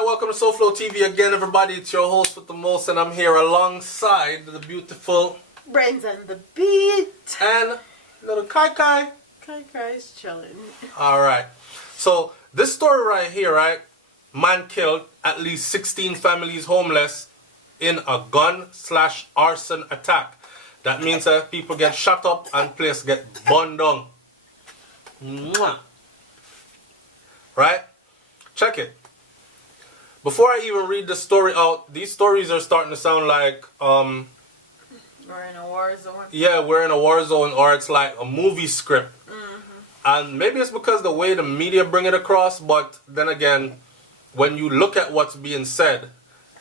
Alright, welcome to SoFlo TV again, everybody. It's your host with the most, and I'm here alongside the beautiful Brains on the beat. and little Kai Kai. Kai Kai's chilling. Alright, so this story right here, right? Man killed at least 16 families homeless in a gun/arson attack. That means that people get shot up and place get burned down. Mwah. Right? Check it. Before I even read the story out, these stories are starting to sound like We're in a war zone. yeah, we're in a war zone, or it's like a movie script. And maybe it's because the way the media bring it across, but then again, when you look at what's being said,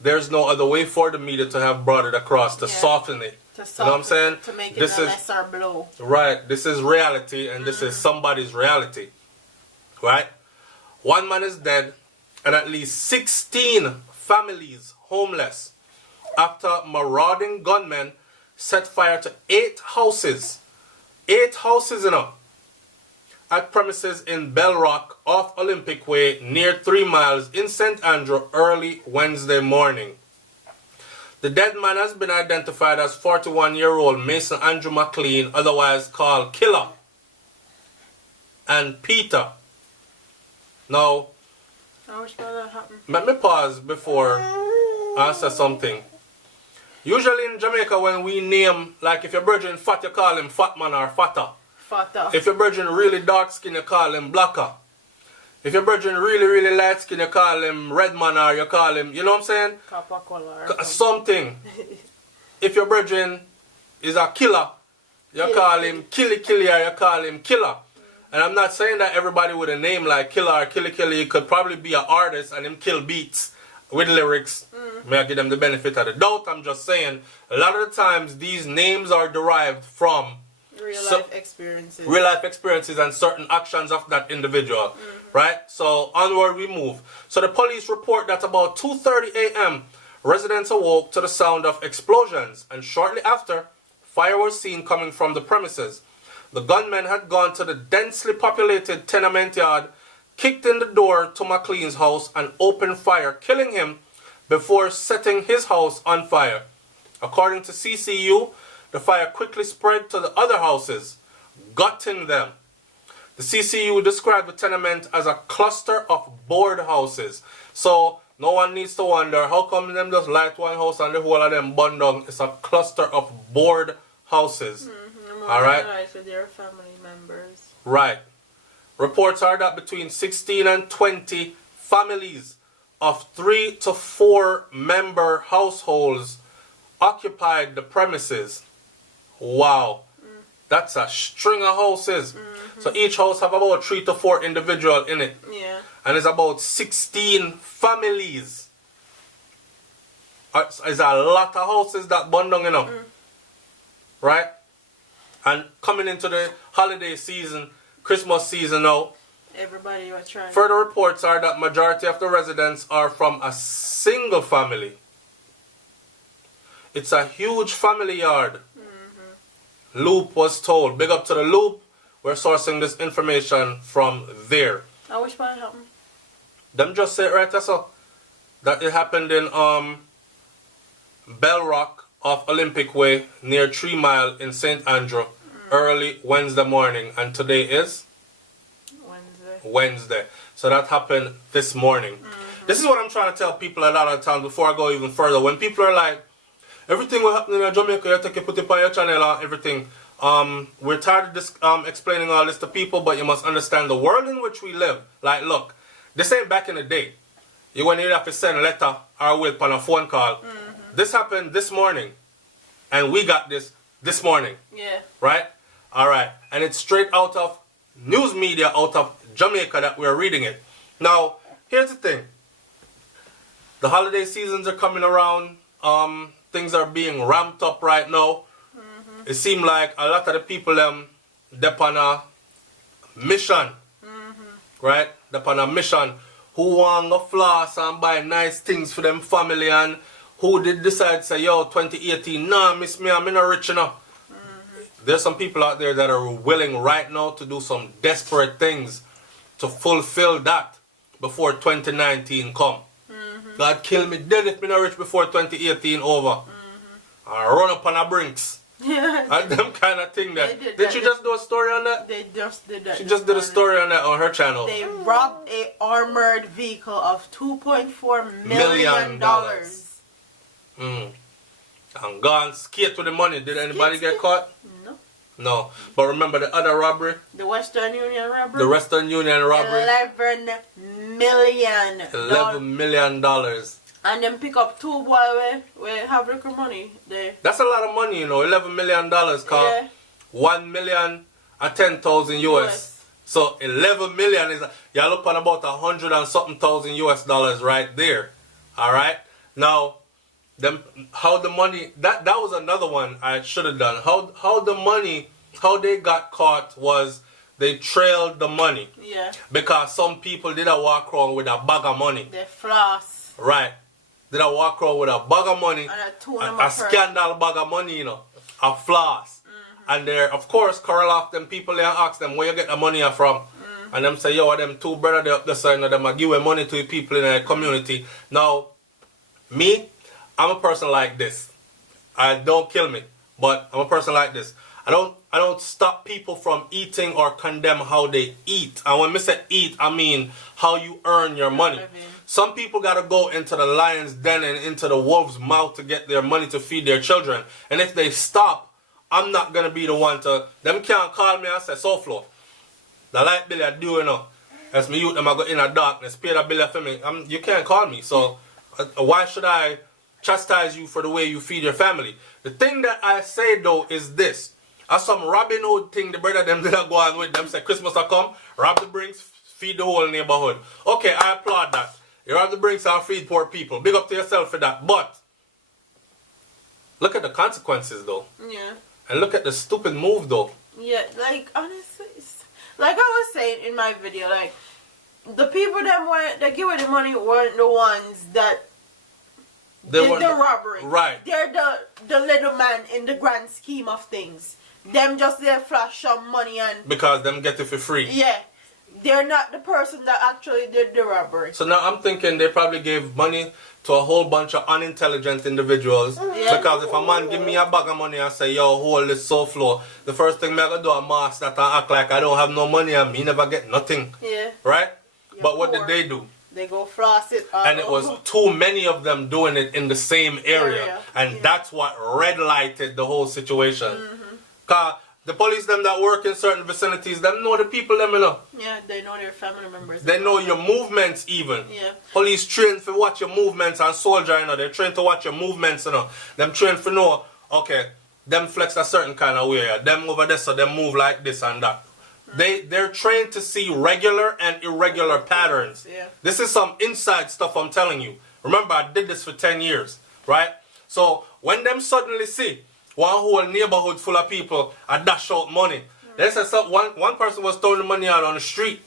there's no other way for the media to have brought it across to soften it. To soften, you know what I'm saying? To make it this a is, lesser blow. Right. This is reality, and this is somebody's reality. Right? One man is dead, and at least 16 families homeless after marauding gunmen set fire to 8 houses. 8 houses, at premises in Bell Rock off Olympic Way near 3 miles in St. Andrew early Wednesday morning. The dead man has been identified as 41-year-old Mason Andrew McLean, otherwise called Killer, and Peter. Now, How much that happen? let me pause before I say something. Usually in Jamaica, when we name, like if your virgin fat, you call him fat man or fatter. Fatter. If your virgin really dark skin, you call him blacker. If your virgin really light skin, you call him red man, or you call him, you know what I'm saying? Copper color. Something. If your virgin is a killer, you call him killy, or you call him killer. And I'm not saying that everybody with a name like Killer or Killy, he could probably be an artist and him kill beats with lyrics. May I give them the benefit of the doubt? I'm just saying, a lot of the times these names are derived from Real life experiences. Real life experiences and certain actions of that individual. Right? So onward we move. So the police report that about 2:30 a.m. residents awoke to the sound of explosions, and shortly after, fire was seen coming from the premises. The gunmen had gone to the densely populated tenement yard, kicked in the door to McLean's house, and opened fire, killing him before setting his house on fire. According to CCU, the fire quickly spread to the other houses, gutting them. The CCU described the tenement as a cluster of board houses. So no one needs to wonder, how come them just light one house and the whole of them burn down? It's a cluster of board houses. All right. With their family members. Right. Reports are that between 16 and 20 families of 3 to 4 member households occupied the premises. Wow. That's a string of houses. So each house have about 3 to 4 individuals in it. Yeah. And it's about 16 families. It's a lot of houses that burn down, Right? And coming into the holiday season, Christmas season now, Everybody was trying. further reports are that majority of the residents are from a single family. It's a huge family yard. Loop was told. Big up to the Loop. We're sourcing this information from there. I wish that happened. Them just say it right there, so that it happened in Bell Rock off Olympic Way near 3 Mile in St. Andrew early Wednesday morning, and today is Wednesday. So that happened this morning. This is what I'm trying to tell people a lot of times before I go even further. When people are like, everything will happen in Jamaica, you take it, put it on your channel and everything. We're tired of this, explaining all this to people, but you must understand the world in which we live. Like, look, this ain't back in the day. You wouldn't even have to send a letter or wait on a phone call. This happened this morning, and we got this morning. Yeah. Right? All right. And it's straight out of news media out of Jamaica that we're reading it. Now, here's the thing. The holiday seasons are coming around. Things are being ramped up right now. It seems like a lot of the people they're on a mission. Right? They're on a mission. Who want to floss and buy nice things for them family, and who did decide to say, yo, 2018, nah, miss me, I'm not rich enough. There's some people out there that are willing right now to do some desperate things to fulfill that before 2019 come. God kill me dead if me not rich before 2018 over. I run up on the brinks. Yeah. And them kind of thing that. They did Did that. she just do a story on that? They just did that. She this just did a morning. story on that on her channel. They robbed a armored vehicle of $2.4 Million. million. And gone skate with the money. Did anybody get caught? No. No. But remember the other robbery? The Western Union robbery? The Western Union robbery? $11 million. $11 million. And then pick up two boys where have liquor money there. That's a lot of money, you know. $11 million cost Yeah. 1,010,000 US. So 11 million is you're looking at about 100 and something thousand US dollars right there. All right. Now, how the money that was another one I should have done. How they got caught was they trailed the money. Yeah. Because some people didn't walk around with a bag of money. They floss. Right. Did I walk around with a bag of money, And a scandal bag of money, you know, a floss. And they're, of course, corral off them people there and ask them where you get the money from. And them say, yo, them two brothers there up the side, them are giving money to the people in the community. Now, me, I'm a person like this. Don't kill me, but I'm a person like this. I don't stop people from eating or condemn how they eat. And when I say eat, I mean how you earn your money. Some people got to go into the lion's den and into the wolf's mouth to get their money to feed their children. And if they stop, I'm not going to be the one to... Them can't call me and say, so flow. The light bill I do, you know. As me youth, them I go in the darkness, pay the bill for me. You can't call me. So why should I chastise you for the way you feed your family? The thing that I say, though, is this. As some Robin Hood thing, the brother them didn't go on with them, say Christmas will come, rob the brinks, feed the whole neighborhood. Okay, I applaud that. You rob the brinks and feed poor people. Big up to yourself for that. But look at the consequences, though. Yeah. And look at the stupid move, though. Yeah, like, honestly, like I was saying in my video, like, the people that give away the money weren't the ones that did the robbery. Right. They're the little man in the grand scheme of things. Them just there flash some money and... Because them get it for free. Yeah. They're not the person that actually did the robbery. So now I'm thinking they probably gave money to a whole bunch of unintelligent individuals. Yeah. Because if a man give me a bag of money and say, yo, hold this so flow, the first thing I'm going to do is mask that and act like I don't have no money and me never get nothing. Yeah. Right? You're But what poor. did they do? They go floss it. And it was too many of them doing it in the same area. And that's what red lighted the whole situation. Because the police them that work in certain vicinities, them know the people them, you know. Yeah, they know their family members. They know your movements even. Yeah. Police train to watch your movements and soldier, you know, they train to watch your movements, you know. Them train to know, okay, them flex a certain kind of way. Them over this, so them move like this and that. They're trained to see regular and irregular patterns. Yeah. This is some inside stuff I'm telling you. Remember, I did this for 10 years, right? So when them suddenly see one whole neighborhood full of people dash out money. They said one person was throwing the money out on the street.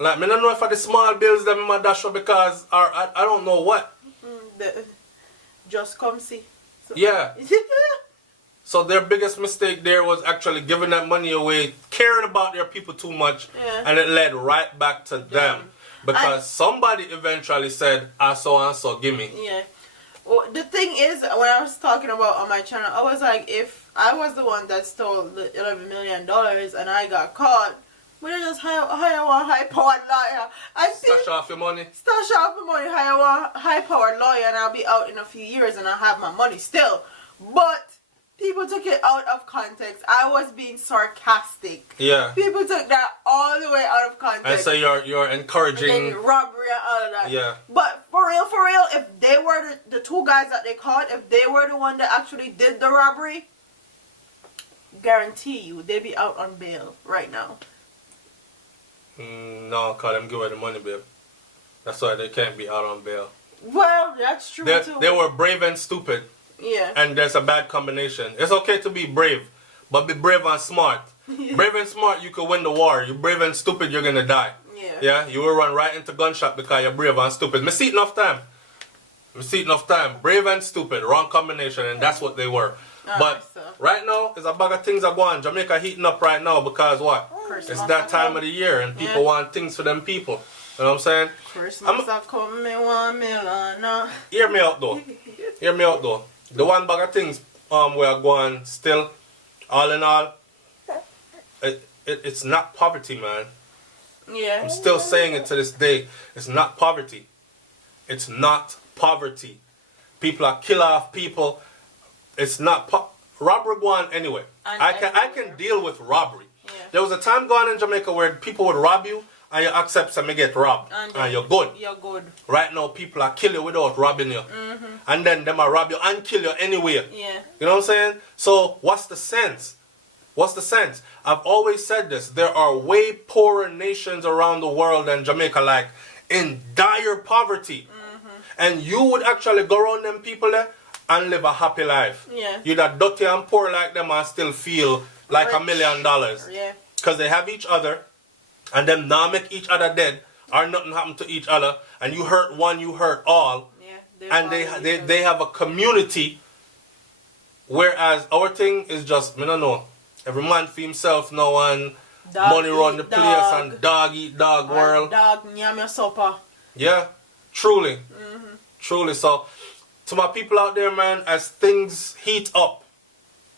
Like, I don't know if I the small bills them in my dash out because I don't know what. Just come see. So. Yeah. So their biggest mistake there was actually giving that money away, caring about their people too much, and it led right back to them. Because somebody eventually said, so and so, give me. Yeah. Well, the thing is, when I was talking about on my channel, I was like, if I was the one that stole the $11 million and I got caught, would I just hire one high-powered lawyer? Stash off your money. Stash off my money, hire one high-powered lawyer, and I'll be out in a few years and I'll have my money still. But people took it out of context. I was being sarcastic. Yeah. People took that all the way out of context. And so you're encouraging... And then robbery and all of that. Yeah. But for real, if they were the two guys that they caught, if they were the one that actually did the robbery, guarantee you, they'd be out on bail right now. No, because them give away the money, babe. That's why they can't be out on bail. Well, that's true too. They were brave and stupid. Yeah. And there's a bad combination. It's okay to be brave, but be brave and smart. Brave and smart, you could win the war. You're brave and stupid, you're going to die. Yeah. Yeah, you will run right into gunshot because you're brave and stupid. Me see it enough time. Brave and stupid, wrong combination, and that's what they were. But right now, there's a bag of things are going. Jamaica heating up right now because what? Christmas It's that time of the year and people want things for them people. You know what I'm saying? Christmas a come, me want me no. Hear me out though. Hear me out though. The one bag of things we are going still, all in all, it's not poverty, man. Yeah. I'm still saying it to this day. It's not poverty. It's not poverty. People are kill off people. It's not robbery going anyway. And I can deal with robbery. Yeah. There was a time going in Jamaica where people would rob you and you accept and get robbed and you're good. You're good. Right now people are kill you without robbing you. And then them are rob you and kill you anyway. Yeah. You know what I'm saying? So what's the sense? What's the sense? I've always said this. There are way poorer nations around the world than Jamaica, like in dire poverty. And you would actually go around them people there and live a happy life. Yeah. You're that dirty and poor like them and still feel like Rich. $1 million. Yeah. Because they have each other and them now make each other dead or nothing happen to each other. And you hurt one, you hurt all. Yeah. And they have a community. Whereas our thing is just, I don't know. Every man for himself now and Dog money run the eat place dog. and dog eat dog world. Dog nyam your supper. Yeah, truly. Truly. So, to my people out there, man, as things heat up,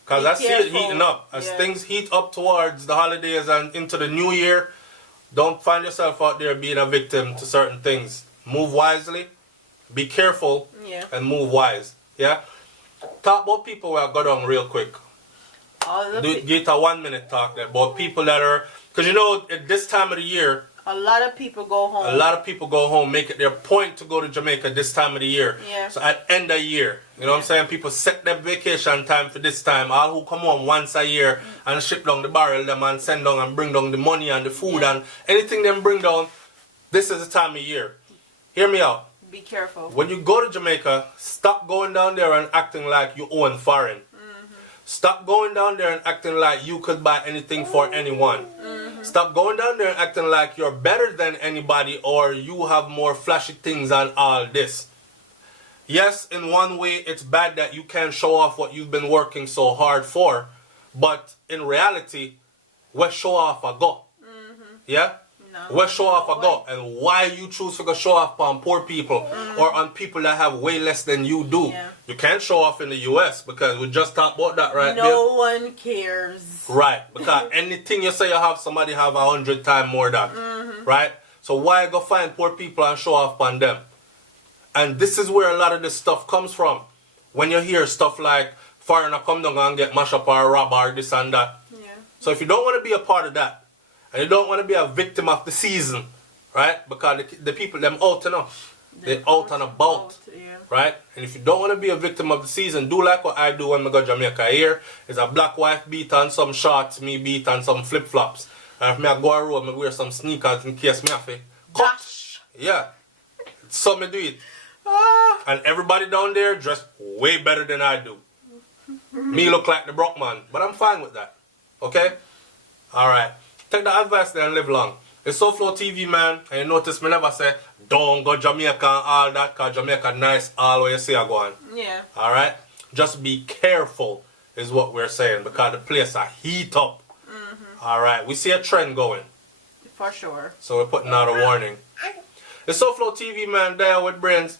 because Be I see it careful. heating up, as Yeah. things heat up towards the holidays and into the new year, don't find yourself out there being a victim to certain things. Move wisely, be careful, Yeah. and move wise. Yeah? Talk about people where I got on real quick. All the Get a 1 minute talk there about people that are, because you know, at this time of the year, a lot of people go home. a lot of people go home, make it their point to go to Jamaica this time of the year. Yeah. So at end of year, you know what I'm saying? People set their vacation time for this time. All who come home once a year and ship down the barrel them and send down and bring down the money and the food and anything them bring down, this is the time of year. Hear me out. Be careful. When you go to Jamaica, stop going down there and acting like you own foreign. Stop going down there and acting like you could buy anything for anyone. Stop going down there and acting like you're better than anybody or you have more flashy things and all this. Yes, in one way, it's bad that you can't show off what you've been working so hard for. But in reality, where show off a go? Yeah? No. Where show off a go? And why you choose to go show off on poor people or on people that have way less than you do? Yeah. You can't show off in the US because we just talked about that, right? No one cares. Right, because anything you say you have, somebody have 100 times more than. Right? So why go find poor people and show off on them? And this is where a lot of this stuff comes from. When you hear stuff like, foreigner come down and get mashed up or rob or this and that. Yeah. So if you don't want to be a part of that, and you don't want to be a victim of the season, right? Because the people, them out enough. They out and about. Yeah. Right? And if you don't want to be a victim of the season, do like what I do when I go to Jamaica here. Is a black wife beat on some shorts, me beat on some flip-flops. And if I go on road, I wear some sneakers in case me have to cut. Dash. Yeah. So me do it. Ah. And everybody down there dressed way better than I do. Me look like the Bruck man, but I'm fine with that. Okay? Alright. Take the advice there and live long. It's SoFlo TV, man. And you notice me never say, don't go Jamaica and all that, because Jamaica nice all where you see I go on. Yeah. Alright? Just be careful is what we're saying, because the place are heat up. Alright? We see a trend going. For sure. So we're putting out a warning. It's SoFlo TV, man. There with Brains.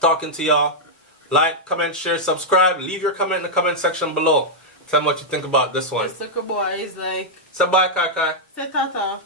Talking to y'all. Like, comment, share, subscribe. Leave your comment in the comment section below. Tell me what you think about this one. This little boy is like, Say bye, Kai Kai. say tata.